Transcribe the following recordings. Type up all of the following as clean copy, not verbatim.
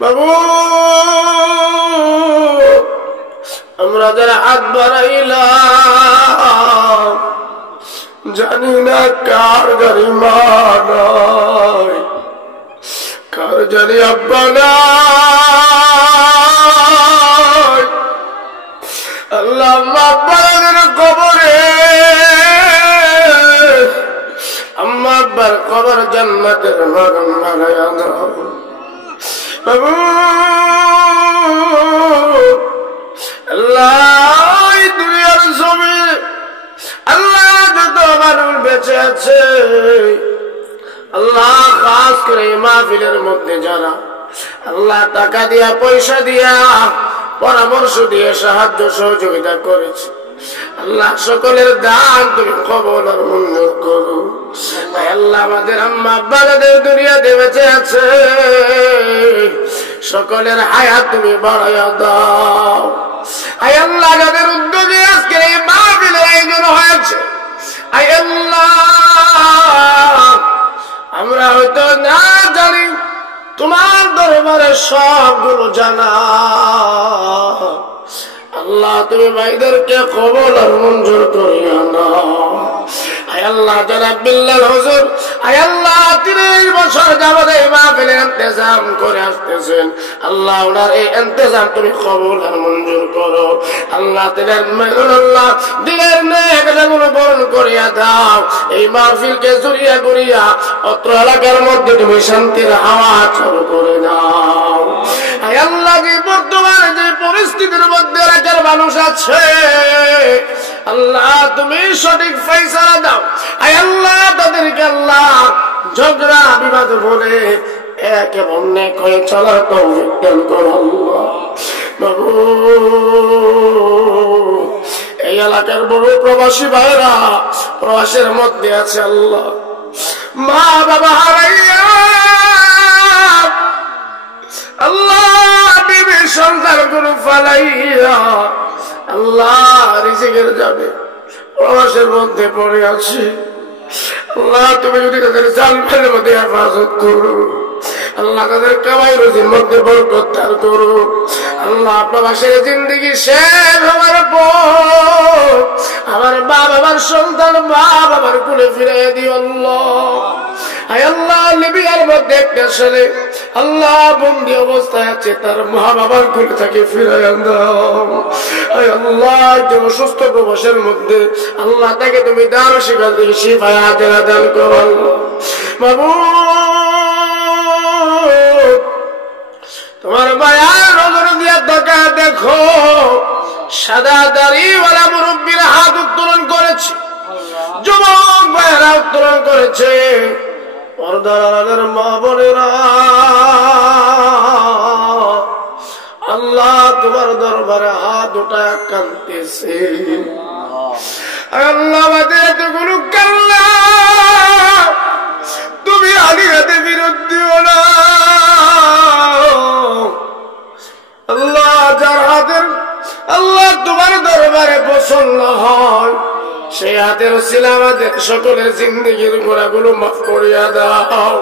বাবু আমরা যারা হাত বাড়াইলাম জানি না কার জানি মা নাই, কার জানি আব্বা নাই। আল্লাহ আম্মা আব্বার কবরে, আম্মা আব্বার কবর জান্নাতের বাগান বানায়া দাও বাবু। আল্লাহ এই দুনিয়ার জমি আল্লাহ যত মানুষ বেঁচে আছে আল্লাহ, খাস করে মাহফিলের মধ্যে যারা আল্লাহ টাকা দিয়া পয়সা দিয়া পরামর্শ দিয়ে সাহায্য সহযোগিতা করেছে আল্লাহ সকলের দান তুমি কবুল আর মঞ্জুর করো। আল্লাহ আমাদের আম্মা আব্বা যাদের দুনিয়াতে বেঁচে আছে সকলের হায়াত তুমি বাড়াইয়া দাও। আয় আল্লাহ যাদের উদ্যোগে আজকে এই মাহফিলের আয়োজন হয়েছে আয় আল্লাহ আমরা হয়তো না জানি, তোমার দরবারে সবগুলো জানা। আল্লাহ তুমি ভাইদেরকে কবুল আর মঞ্জুর করিয়া নাও। আয় আল্লাহ জনাব বিল্লাল হুজুর আয় আল্লাহ 30 বছর যাবত এই মাহফিলের ইন্তজাম করে আসতেছেন আল্লাহ, ওনার এই ইন্তজাম তুমি কবুল আর মঞ্জুর করো। আল্লাহ আল্লাহ দিলের নেকগুলো বরণ করিয়া দাও। এই মাহফিলকে জুড়িয়া ঘুরিয়া অত্র এলাকার মধ্যে তুমি শান্তির হাওয়া চালু করে দাও। আয় আল্লাহ যে বর্তমানে যে পরিস্থিতির মধ্যে এলাকার মানুষ আছে আল্লাহ তুমি সঠিক ফয়সালা দাও। আয় আল্লাহ তাদেরকে আল্লাহ ঝগড়া বিবাদ বলে এক এবং নেক হয়ে চলার তৌফিক দান করো আল্লাহ। বাবু এই এলাকার বড় প্রবাসী ভাইরা প্রবাসের মধ্যে আছে আল্লাহ, মা বাবা হারাইয়া আল্লাহ বিবি সন্তান গুলো ফালাইয়া আল্লাহ রিজিকের যাবে প্রবাসের মধ্যে পড়ে আছি আল্লাহ, তুমি যদি তাদের জানমালের মধ্যে হেফাজত করো আল্লাহ, তাদের কামাই রুজির মধ্যে বরকত দান করো আল্লাহ। প্রবাসের জিন্দেগি শেষ হওয়ার পর আমার মা বাবার সন্তান মা বাবার কোলে ফিরিয়ে দিও আল্লাহ। আয় আল্লাহ লিবিয়ার মধ্যে একটা ছেলে আল্লাহ বন্দি অবস্থায় আছে, তার মা বাবার কোলে তাকে ফিরিয়ে দাও। আয় আল্লাহ যেন সুস্থ প্রবাসের মধ্যে আল্লাহ তাকে তুমি দান শিখা দিয়ে শিফায়ে আজরা দান করো বাবু। তোমার মায়ার নজর দিয়া তাকা দেখো, সাদা দাড়িওয়ালা মুরব্বীরা হাত উত্তোলন করেছে, যুবক ভাইয়েরা উত্তোলন করেছে, পর্দার মা বোনেরা আল্লাহ তোমার দরবারে হাত উঠায় কাঁদতেছে। আল্লাহ আমাদের এতগুলো কান্না তুমি আলিয়াতে বিরোধ দিও না আল্লাহ। যার হাতের আল্লাহ তোমার দরবারে পছন্দ হয় সেই হাতের ওসিলা আমাদের সকলের জিন্দেগির গোড়াগুলো মাফ করিয়া দাও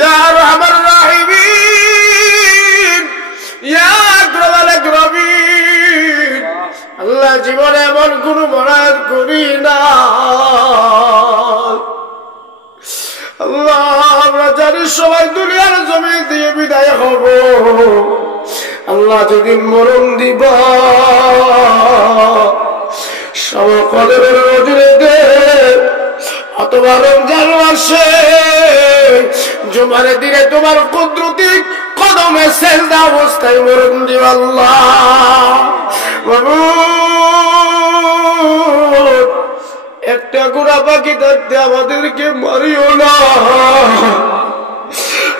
ইয়া রাহমান রাহিমিন, ইয়া আকরামাল আকরামিন। আল্লাহ জীবনে এমন কোন বরাত করি না আল্লাহ, আমরা জানি সবাই দুনিয়ার জমি দিয়ে বিদায় হব আল্লাহ, যেদিন মরণ দিব সকলের রজনীতে অথবা রমজান মাসে জুমারে দিনে তোমার কুদরতি কদমে সেজদা অবস্থায় মরণ দিব আল্লাহ। একটা গুনাহ বাকি থাকতে আমাদেরকে মারিও না,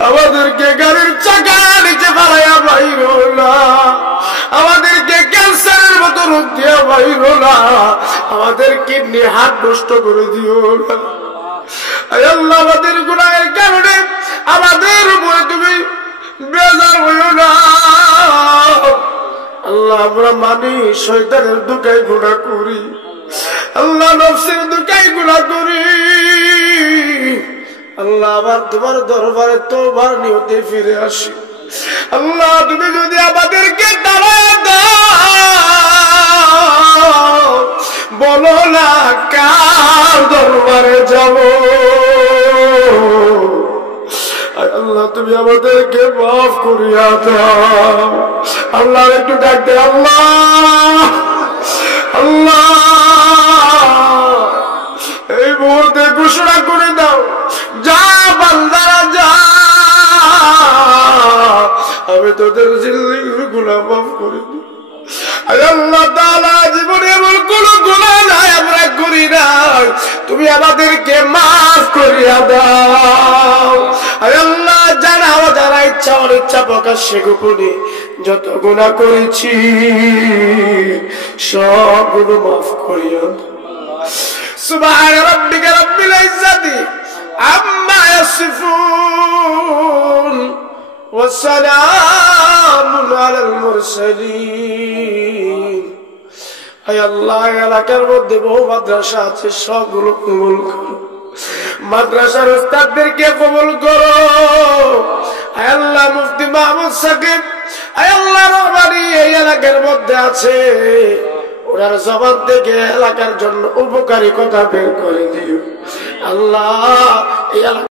আমাদেরকে গাড়ির চাকা নিচে ফালাইয়া বাইরো না, আমাদেরকে ক্যান্সারের মতো রোগ দিয়া বাইরো না, আমাদের কিডনি হাত নষ্ট করে দিও না। আল্লাহ আমাদের গুনাহের কারণে আমাদের উপরে তুমি বেজার হইও না আল্লাহ। আমরা মানি শয়তানের দুকায় গুনাহ করি আল্লাহ, নফসের দুকায় গুনাহ করি আল্লাহ। আবার তোমার দরবারে তওবার নিয়তে ফিরে আসি আল্লাহ তুমি যদি আমাদেরকে তাড়ায় দাও, বলো না কার দরবারে যাব। আল্লাহ তুমি আমাদেরকে মাফ করিয়া দাও। আল্লাহ একটু ডাক দে, আল্লাহ আল্লাহ এই মুহূর্তে ঘোষণা করে দাও, যা বান্দারা যা, আমি তোদের জিন্দেগির গুনাহ মাফ করে দিই। আল্লাহ তাআলা জীবনে এমন কোন গুনাহ নাই আমরা করি না, তুমি আমাদেরকে মাফ করিয়া দাও। আল্লাহ জানা যারা ইচ্ছা অনিচ্ছা প্রকাশ্যে গোপনে যত গুনাহ করেছি সবগুলো মাফ করিয়া দাও। সুবহান রাব্বিকা রাব্বিল ইজ্জাতি আম্মা ইয়াসিফুন ওয়া সালামুন আলাল মুরসালিন। আয় আল্লাহ এলাকার মধ্যে বহু মাদ্রাসা আছে, সবগুলো কবুল করো। মাদ্রাসার উস্তাদদেরকে কবুল করো। আয় আল্লাহ মুফতি মাহমুদ সাকিব, আয় আল্লাহ রহমানি এই এলাকার মধ্যে আছে, ওনার জবান থেকে এলাকার জন্য উপকারী কথা বের করে দিও আল্লাহ। এই